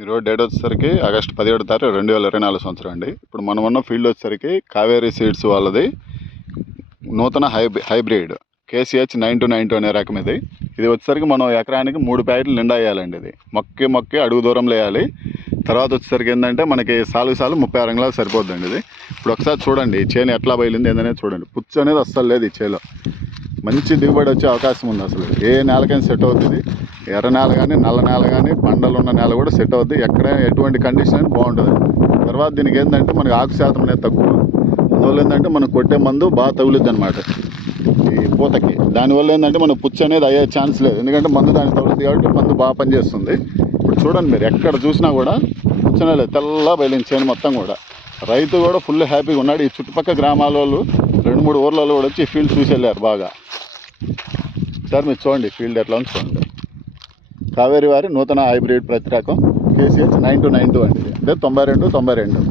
ఈరోజు డేట్ వచ్చేసరికి ఆగస్టు 17 తారీఖు 2024 సంవత్సరం అండి. ఇప్పుడు మనం ఉన్న ఫీల్డ్ వచ్చేసరికి కావేరీ సీడ్స్ వాళ్ళది నూతన హైబ్రిడ్ KCH 9292 అనే రకం ఇది. ఇది వచ్చేసరికి మనం ఎకరానికి 3 ప్యాకెట్లు నిండా వేయాలండి. ఇది మొక్కి అడుగు దూరంలో వేయాలి. తర్వాత వచ్చేసరికి ఏంటంటే మనకి సాలు 36 అంగుళాలు సరిపోద్దండి. ఇది ఇప్పుడు ఒకసారి చూడండి ఈ చేను ఎట్లా బయలుంది ఏందనేది చూడండి. పుచ్చు అనేది అస్సలు లేదు ఈ చేలో. మంచి దిగుబడి వచ్చే అవకాశం ఉంది. అసలు ఏ నేలకైనా సెట్ అవుతుంది. ఎర్ర నేల కానీ నల్ల నేల కానీ బండలు ఉన్న నేల కూడా సెట్ అవుద్ది. ఎక్కడ ఎటువంటి కండిషన్ అని బాగుంటుంది. తర్వాత దీనికి ఏంటంటే మనకి ఆకు శాతం అనేది తక్కువ. అందువల్ల ఏంటంటే మనం కొట్టే మందు బాగా తగులుద్ది అనమాట ఈ పూతకి. దానివల్ల ఏంటంటే మనకు పుచ్చు అనేది అయ్యే ఛాన్స్ లేదు. ఎందుకంటే మందు దానికి తగులుద్ది కాబట్టి మందు బాగా పనిచేస్తుంది. ఇప్పుడు చూడండి మీరు ఎక్కడ చూసినా కూడా పుచ్చనే లేదు, తెల్ల బయలుని చేను మొత్తం కూడా. రైతు కూడా ఫుల్ హ్యాపీగా ఉన్నాడు. ఈ చుట్టుపక్కల గ్రామాల వాళ్ళు 2-3 ఊర్లలో కూడా వచ్చి ఈ ఫీల్డ్ చూసి వెళ్ళారు బాగా. సార్ మీరు చూడండి ఫీల్డ్ ఎట్లా ఉంది చూడండి. కావేరీ వారి నూతన హైబ్రిడ్ ప్రతి రకం KCH 9292 అండి. అంటే 9292.